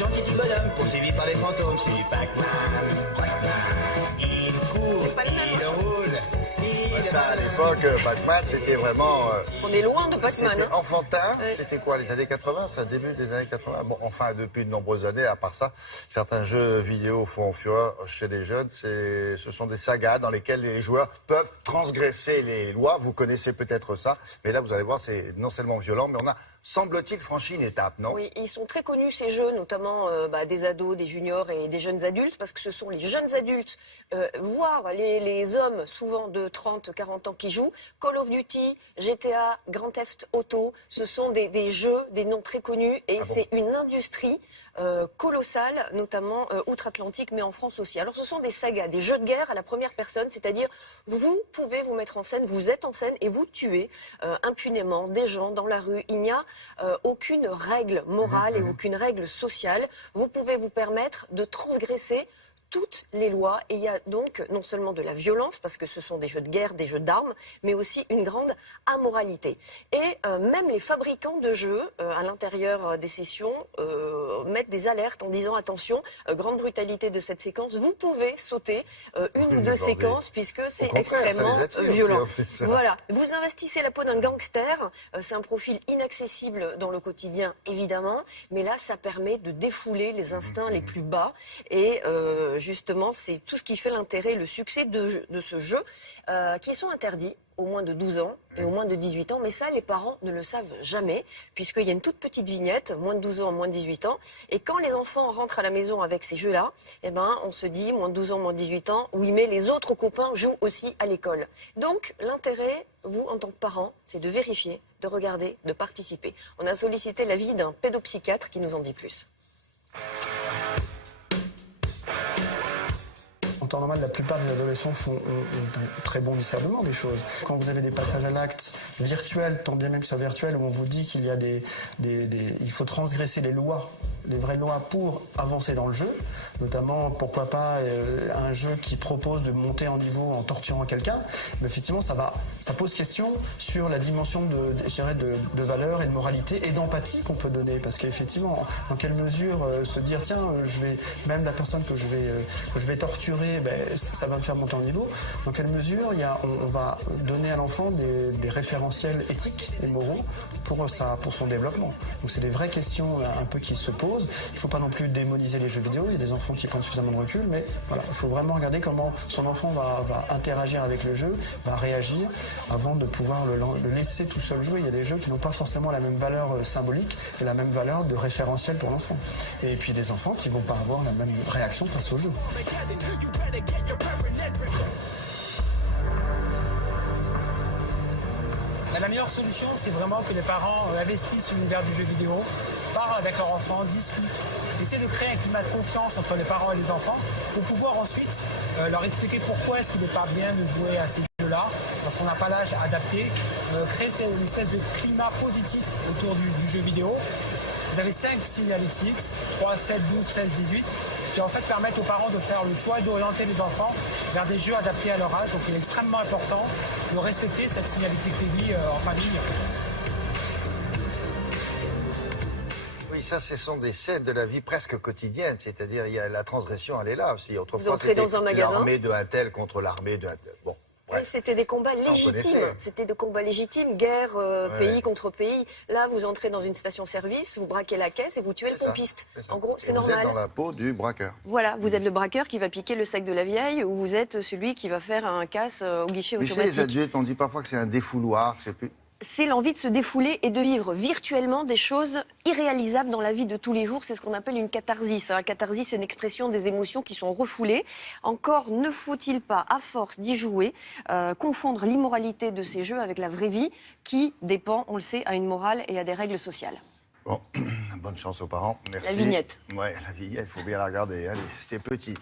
gentil petit bonhomme poursuivi par les fantômes, c'est Pac-Man. Pac-Man, il court, il roule. Ça, à l'époque, Pac-Man, c'était vraiment... On est loin de Pac-Man. C'était enfantin. Ouais. C'était quoi, les années 80? C'est le début des années 80? Bon, enfin, depuis de nombreuses années, à part ça, certains jeux vidéo font fureur chez les jeunes. Ce sont des sagas dans lesquelles les joueurs peuvent transgresser les lois. Vous connaissez peut-être ça. Mais là, vous allez voir, c'est non seulement violent, mais on a, semble-t-il, franchi une étape, non? Oui, ils sont très connus, ces jeux, notamment des ados, des juniors et des jeunes adultes, parce que ce sont les jeunes adultes, voire les hommes, souvent de 30, 40 ans, qui jouent. Call of Duty, GTA, Grand Theft Auto, ce sont des jeux, des noms très connus, et c'est une industrie colossale, notamment outre-Atlantique, mais en France aussi. Alors ce sont des sagas, des jeux de guerre à la première personne, c'est-à-dire vous pouvez vous mettre en scène, vous êtes en scène et vous tuez impunément des gens dans la rue. Il n'y a aucune règle morale et aucune règle sociale. Vous pouvez vous permettre de transgresser toutes les lois, et il y a donc non seulement de la violence, parce que ce sont des jeux de guerre, des jeux d'armes, mais aussi une grande amoralité. Et même les fabricants de jeux, à l'intérieur des sessions, mettent des alertes en disant attention, grande brutalité de cette séquence, vous pouvez sauter une ou deux séquences, puisque c'est extrêmement violent. Voilà, vous investissez la peau d'un gangster, c'est un profil inaccessible dans le quotidien, évidemment, mais là, ça permet de défouler les instincts les plus bas, et justement, c'est tout ce qui fait l'intérêt et le succès de ce jeu, qui sont interdits aux moins de 12 ans et aux moins de 18 ans. Mais ça, les parents ne le savent jamais, puisqu'il y a une toute petite vignette, moins de 12 ans, moins de 18 ans. Et quand les enfants rentrent à la maison avec ces jeux-là, eh ben, on se dit, moins de 12 ans, moins de 18 ans, oui, mais les autres copains jouent aussi à l'école. Donc, l'intérêt, vous, en tant que parent, c'est de vérifier, de regarder, de participer. On a sollicité l'avis d'un pédopsychiatre qui nous en dit plus. En temps normal, la plupart des adolescents ont un très bon discernement des choses. Quand vous avez des passages à l'acte virtuels, tant bien même que ce soit virtuel, où on vous dit qu'il y a il faut transgresser les lois, les vraies lois pour avancer dans le jeu, notamment, pourquoi pas, un jeu qui propose de monter en niveau en torturant quelqu'un, mais effectivement, ça pose question sur la dimension de valeur et de moralité et d'empathie qu'on peut donner, parce qu'effectivement, dans quelle mesure se dire, tiens, même la personne que je vais torturer, ça va me faire monter en niveau, dans quelle mesure on va donner à l'enfant des référentiels éthiques et moraux pour son développement. Donc c'est des vraies questions un peu qui se posent. Il ne faut pas non plus démoniser les jeux vidéo, il y a des enfants qui prennent suffisamment de recul, mais voilà, il faut vraiment regarder comment son enfant va interagir avec le jeu, va réagir, avant de pouvoir le laisser tout seul jouer. Il y a des jeux qui n'ont pas forcément la même valeur symbolique et la même valeur de référentiel pour l'enfant. Et puis des enfants qui ne vont pas avoir la même réaction face au jeu. La meilleure solution, c'est vraiment que les parents investissent l'univers du jeu vidéo, parlent avec leurs enfants, discutent, essaient de créer un climat de confiance entre les parents et les enfants pour pouvoir ensuite leur expliquer pourquoi est-ce qu'il n'est pas bien de jouer à ces jeux-là, parce qu'on n'a pas l'âge adapté, créer une espèce de climat positif autour du jeu vidéo. Vous avez 5 signalétiques, 3, 7, 12, 16, 18, qui en fait permettent aux parents de faire le choix et d'orienter les enfants vers des jeux adaptés à leur âge. Donc il est extrêmement important de respecter cette signalétique Levy en famille. Oui, ça, ce sont des scènes de la vie presque quotidienne, c'est-à-dire la transgression, elle est là aussi. Autrefois, entrez dans un magasin, l'armée de un tel contre l'armée de un tel. Bon. Oui, c'était des combats légitimes. C'était des combats légitimes, guerre pays contre pays. Là, vous entrez dans une station-service, vous braquez la caisse et vous tuez le pompiste. En gros, c'est normal. Vous êtes dans la peau du braqueur. Voilà, vous êtes le braqueur qui va piquer le sac de la vieille, ou vous êtes celui qui va faire un casse au guichet automatique. Mais chez les adultes, on dit parfois que c'est un défouloir, que c'est plus... C'est l'envie de se défouler et de vivre virtuellement des choses irréalisables dans la vie de tous les jours. C'est ce qu'on appelle une catharsis. La catharsis, c'est une expression des émotions qui sont refoulées. Encore ne faut-il pas, à force d'y jouer, confondre l'immoralité de ces jeux avec la vraie vie qui dépend, on le sait, à une morale et à des règles sociales. Bon, bonne chance aux parents. Merci. La vignette. Ouais, la vignette, il faut bien la regarder. Allez, c'est petit.